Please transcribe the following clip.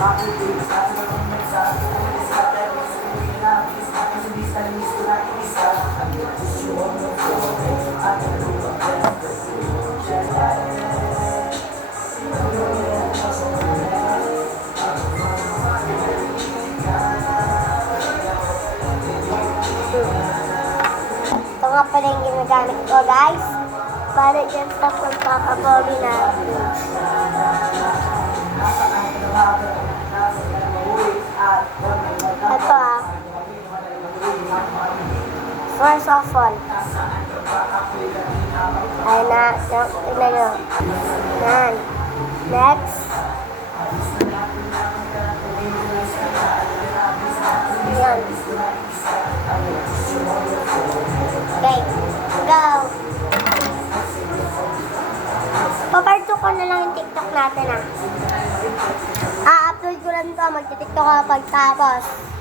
Ito nga pala yung ginagamit ko, guys. Para dyan sa pagkakapogi natin. Ito source of all. Ayun na. Tignan nyo. Yan. Next. Yan. Okay. Go. Paparto ko na lang yung TikTok natin, ah. A-upload ko lang ito. Magti-TikTok ako pagtapos.